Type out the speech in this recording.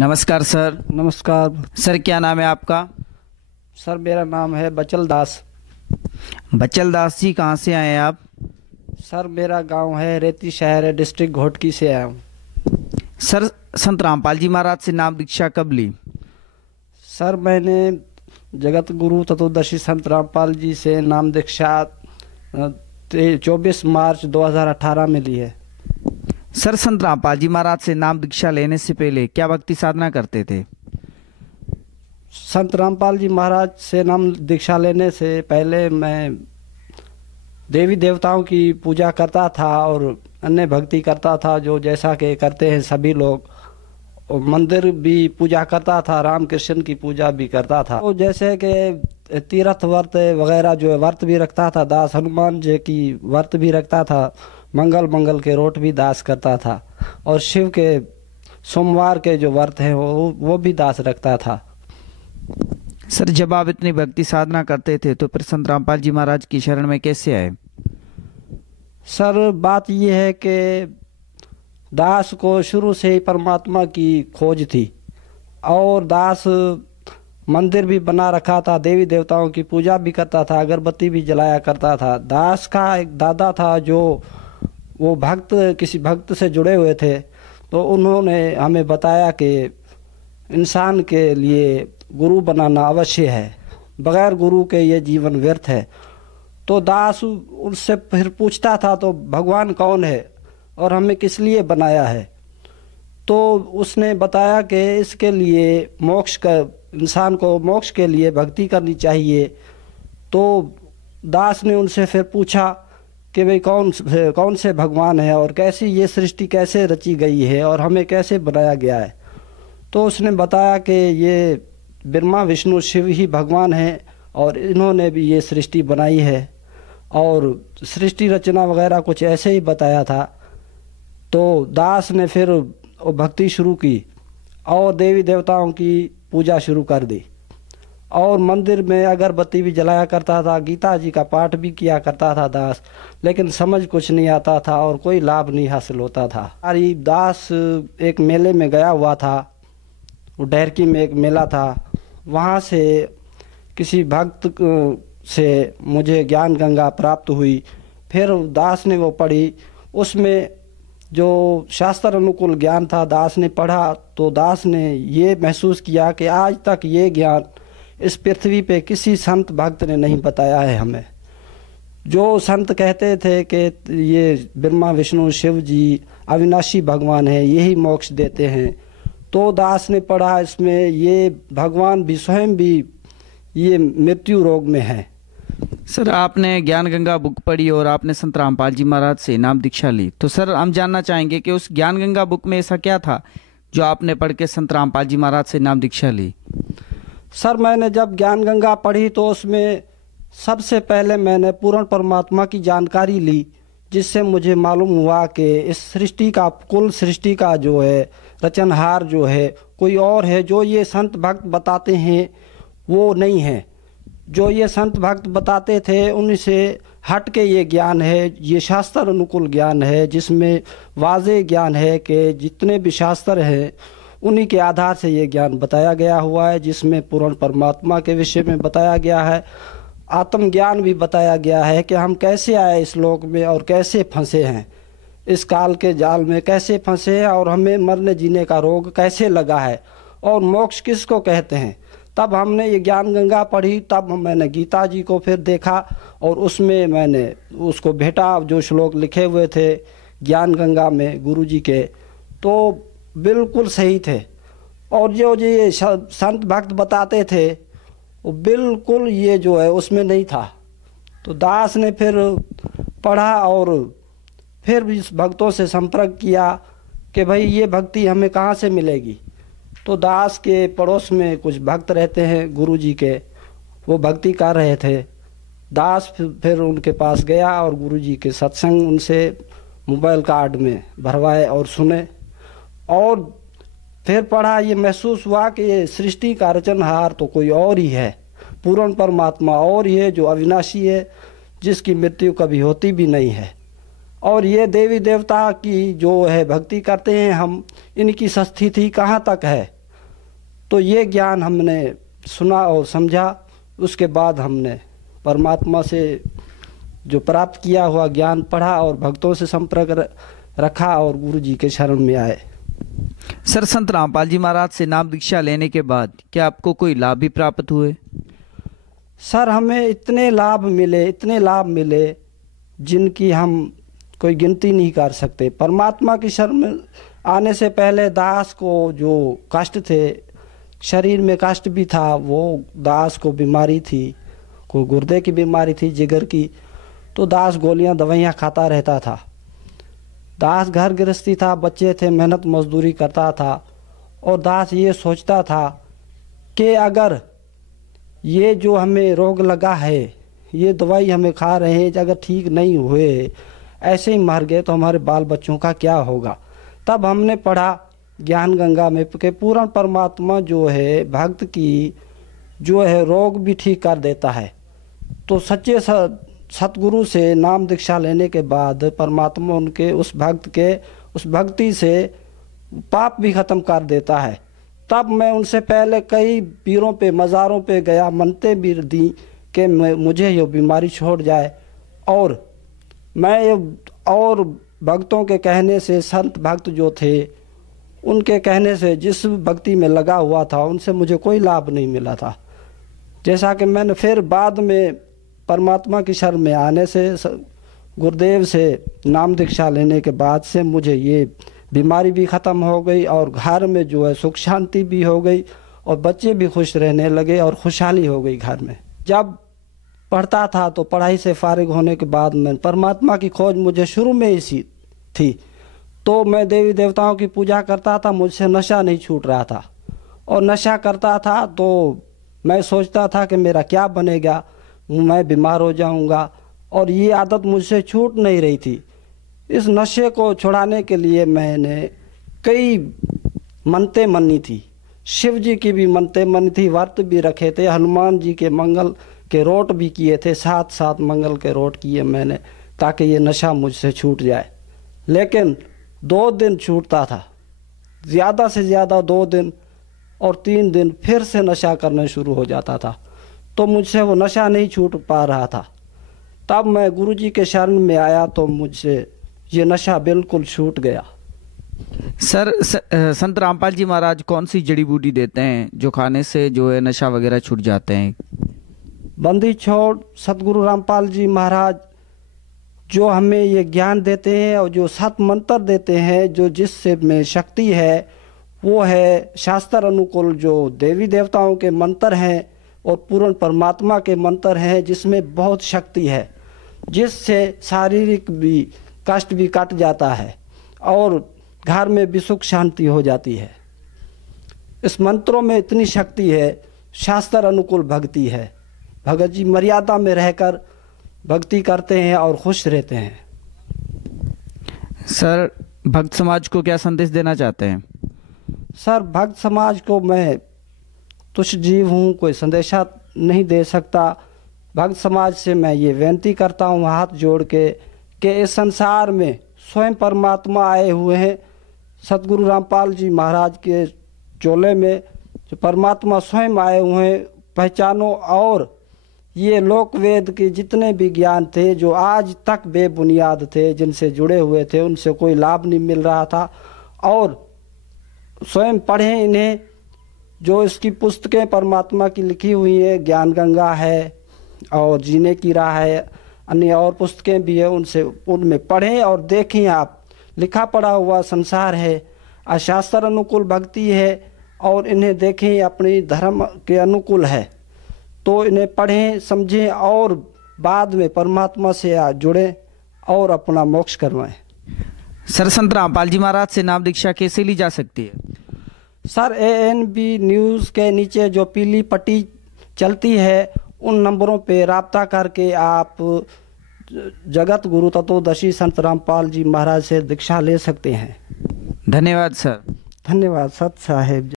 नमस्कार सर। नमस्कार सर क्या नाम है आपका? सर, मेरा नाम है बचल दास। बचल दास जी, कहाँ से आए हैं आप? सर, मेरा गांव है रेती शहर है, डिस्ट्रिक्ट घोटकी से आया हूँ। सर, संत रामपाल जी महाराज से नाम दीक्षा कब ली? सर, मैंने जगत गुरु तत्वदर्शी संत रामपाल जी से नाम दीक्षा 24 मार्च 2018 में ली है। सर, संत रामपाल जी महाराज से नाम दीक्षा लेने से पहले क्या भक्ति साधना करते थे? संत रामपाल जी महाराज से नाम दीक्षा लेने से पहले मैं देवी देवताओं की पूजा करता था और अन्य भक्ति करता था, जो जैसा कि करते हैं सभी लोग। और मंदिर भी पूजा करता था, राम कृष्ण की पूजा भी करता था। तो जैसे कि तीर्थ व्रत वगैरह जो है व्रत भी रखता था, दास हनुमान जी की व्रत भी रखता था, मंगल के रोट भी दास करता था, और शिव के सोमवार के जो व्रत हैं वो भी दास रखता था। सर, जब आप इतनी भक्ति साधना करते थे तो फिर संत रामपाल जी महाराज की शरण में कैसे आए? सर, बात यह है कि दास को शुरू से ही परमात्मा की खोज थी, और दास मंदिर भी बना रखा था, देवी देवताओं की पूजा भी करता था, अगरबत्ती भी जलाया करता था। दास का एक दादा था जो वो किसी भक्त से जुड़े हुए थे, तो उन्होंने हमें बताया कि इंसान के लिए गुरु बनाना अवश्य है, बगैर गुरु के ये जीवन व्यर्थ है। तो दास उनसे फिर पूछता था, तो भगवान कौन है और हमें किस लिए बनाया है? तो उसने बताया कि इसके लिए इंसान को मोक्ष के लिए भक्ति करनी चाहिए। तो दास ने उनसे फिर पूछा कि भाई कौन से भगवान है और कैसी ये सृष्टि कैसे रची गई है और हमें कैसे बनाया गया है? तो उसने बताया कि ये ब्रह्मा विष्णु शिव ही भगवान हैं और इन्होंने भी ये सृष्टि बनाई है, और सृष्टि रचना वगैरह कुछ ऐसे ही बताया था। तो दास ने फिर भक्ति शुरू की और देवी देवताओं की पूजा शुरू कर दी, और मंदिर में अगरबत्ती भी जलाया करता था, गीता जी का पाठ भी किया करता था दास। लेकिन समझ कुछ नहीं आता था और कोई लाभ नहीं हासिल होता था। हमारी दास एक मेले में गया हुआ था, वो डहरकी में एक मेला था, वहाँ से किसी भक्त से मुझे ज्ञान गंगा प्राप्त हुई। फिर दास ने वो पढ़ी, उसमें जो शास्त्र अनुकूल ज्ञान था दास ने पढ़ा, तो दास ने ये महसूस किया कि आज तक ये ज्ञान इस पृथ्वी पे किसी संत भक्त ने नहीं बताया है हमें। जो संत कहते थे कि ये ब्रह्मा विष्णु शिव जी अविनाशी भगवान है, यही मोक्ष देते हैं, तो दास ने पढ़ा इसमें ये भगवान भी स्वयं भी ये मृत्यु रोग में है। सर, आपने ज्ञान गंगा बुक पढ़ी और आपने संत रामपाल जी महाराज से नाम दीक्षा ली, तो सर हम जानना चाहेंगे कि उस ज्ञान गंगा बुक में ऐसा क्या था जो आपने पढ़ के संत रामपाल जी महाराज से नाम दीक्षा ली? सर, मैंने जब ज्ञान गंगा पढ़ी तो उसमें सबसे पहले मैंने पूर्ण परमात्मा की जानकारी ली, जिससे मुझे मालूम हुआ कि इस कुल सृष्टि का जो है रचनहार जो है कोई और है। जो ये संत भक्त बताते हैं वो नहीं है, जो ये संत भक्त बताते थे उनसे हट के ये ज्ञान है, ये शास्त्र अनुकूल ज्ञान है, जिसमें वाज़े ज्ञान है कि जितने भी शास्त्र हैं उन्हीं के आधार से ये ज्ञान बताया गया हुआ है, जिसमें पूर्ण परमात्मा के विषय में बताया गया है, आत्मज्ञान भी बताया गया है कि हम कैसे आए इस लोक में और कैसे फंसे हैं, इस काल के जाल में कैसे फंसे हैं, और हमें मरने जीने का रोग कैसे लगा है, और मोक्ष किसको कहते हैं। तब हमने ये ज्ञान गंगा पढ़ी, तब मैंने गीता जी को फिर देखा और उसमें मैंने उसको भेटा, जो श्लोक लिखे हुए थे ज्ञान गंगा में गुरु जी के, तो बिल्कुल सही थे, और जो ये संत भक्त बताते थे वो बिल्कुल ये जो है उसमें नहीं था। तो दास ने फिर पढ़ा और फिर भी इस भक्तों से संपर्क किया कि भाई ये भक्ति हमें कहाँ से मिलेगी। तो दास के पड़ोस में कुछ भक्त रहते हैं गुरु जी के, वो भक्ति कर रहे थे। दास फिर उनके पास गया और गुरु जी के सत्संग उनसे मोबाइल कार्ड में भरवाए और सुने, और फिर पढ़ा। ये महसूस हुआ कि ये सृष्टि का रचनहार तो कोई और ही है, पूर्ण परमात्मा और ही है, जो अविनाशी है, जिसकी मृत्यु कभी होती भी नहीं है। और ये देवी देवता की जो है भक्ति करते हैं हम, इनकी स्थिति कहाँ तक है, तो ये ज्ञान हमने सुना और समझा। उसके बाद हमने परमात्मा से जो प्राप्त किया हुआ ज्ञान पढ़ा और भक्तों से संपर्क रखा और गुरु जी के शरण में आए। सर, संत रामपाल जी महाराज से नाम दीक्षा लेने के बाद क्या आपको कोई लाभ भी प्राप्त हुए? सर, हमें इतने लाभ मिले जिनकी हम कोई गिनती नहीं कर सकते। परमात्मा की शरण में आने से पहले दास को जो कष्ट थे, शरीर में कष्ट भी था, वो दास को बीमारी थी, कोई गुर्दे की बीमारी थी, जिगर की, तो दास गोलियां दवाइयां खाता रहता था। दास घर गृहस्थी था, बच्चे थे, मेहनत मजदूरी करता था और दास ये सोचता था कि अगर ये जो हमें रोग लगा है, ये दवाई हमें खा रहे हैं, अगर ठीक नहीं हुए, ऐसे ही मर गए तो हमारे बाल बच्चों का क्या होगा। तब हमने पढ़ा ज्ञान गंगा में कि पूर्ण परमात्मा जो है भक्त की जो है रोग भी ठीक कर देता है। तो सच्चे सतगुरु से नाम दीक्षा लेने के बाद परमात्मा उनके उस भक्ति से पाप भी खत्म कर देता है। तब मैं उनसे पहले कई पीरों पे, मज़ारों पे गया, मनते भी दी कि मुझे ये बीमारी छोड़ जाए। और भक्तों के कहने से, संत भक्त जो थे उनके कहने से, जिस भक्ति में लगा हुआ था, उनसे मुझे कोई लाभ नहीं मिला था। जैसा कि मैंने फिर बाद में परमात्मा की शरण में आने से, गुरुदेव से नाम दीक्षा लेने के बाद से मुझे ये बीमारी भी ख़त्म हो गई और घर में जो है सुख शांति भी हो गई और बच्चे भी खुश रहने लगे और खुशहाली हो गई घर में। जब पढ़ता था तो पढ़ाई से फारिग होने के बाद में परमात्मा की खोज मुझे शुरू में ही थी। तो मैं देवी देवताओं की पूजा करता था, मुझसे नशा नहीं छूट रहा था और नशा करता था तो मैं सोचता था कि मेरा क्या बनेगा, मैं बीमार हो जाऊंगा और ये आदत मुझसे छूट नहीं रही थी। इस नशे को छुड़ाने के लिए मैंने कई मनते मनी थी, शिव जी की भी मनते मनी थी, व्रत भी रखे थे, हनुमान जी के मंगल के रोट भी किए थे, 7 मंगल के रोट किए मैंने ताकि ये नशा मुझसे छूट जाए। लेकिन 2 दिन छूटता था, ज़्यादा से ज़्यादा 2 दिन, और 3 दिन फिर से नशा करना शुरू हो जाता था। तो मुझसे वो नशा नहीं छूट पा रहा था। तब मैं गुरुजी के शरण में आया तो मुझसे ये नशा बिल्कुल छूट गया। सर, संत रामपाल जी महाराज कौन सी जड़ी बूटी देते हैं जो खाने से जो है नशा वगैरह छूट जाते हैं? बंदी छोड़ सतगुरु रामपाल जी महाराज जो हमें ये ज्ञान देते हैं और जो 7 मंत्र देते हैं, जो जिससे में शक्ति है, वो है शास्त्र अनुकूल जो देवी देवताओं के मंत्र हैं और पूर्ण परमात्मा के मंत्र हैं, जिसमें बहुत शक्ति है, जिससे शारीरिक भी कष्ट भी कट जाता है और घर में भी सुख शांति हो जाती है। इस मंत्रों में इतनी शक्ति है, शास्त्र अनुकूल भक्ति है। भगत जी मर्यादा में रहकर भक्ति करते हैं और खुश रहते हैं। सर, भक्त समाज को क्या संदेश देना चाहते हैं? सर, भक्त समाज को मैं तुच्छ जीव हूँ, कोई संदेशा नहीं दे सकता। भक्त समाज से मैं ये विनती करता हूँ हाथ जोड़ के कि इस संसार में स्वयं परमात्मा आए हुए हैं। सतगुरु रामपाल जी महाराज के चोले में जो परमात्मा स्वयं आए हुए हैं, पहचानो। और ये लोक वेद के जितने भी ज्ञान थे जो आज तक बेबुनियाद थे, जिनसे जुड़े हुए थे, उनसे कोई लाभ नहीं मिल रहा था, और स्वयं पढ़ें इन्हें। जो इसकी पुस्तकें परमात्मा की लिखी हुई है, ज्ञान गंगा है और जीने की राह है, अन्य और पुस्तकें भी है, उनमें पढ़ें और देखें। आप लिखा पढ़ा हुआ संसार है, अशास्त्र अनुकूल भक्ति है और इन्हें देखें, अपनी धर्म के अनुकूल है। तो इन्हें पढ़ें, समझें और बाद में परमात्मा से जुड़ें और अपना मोक्ष करवाएं। सर, संत रामपाल जी महाराज से नाम दीक्षा कैसे ली जा सकती है? सर, ANB न्यूज़ के नीचे जो पीली पट्टी चलती है, उन नंबरों पे राब्ता करके आप जगत गुरु तत्वदर्शी संत रामपाल जी महाराज से दीक्षा ले सकते हैं। धन्यवाद सर। धन्यवाद सत साहेब।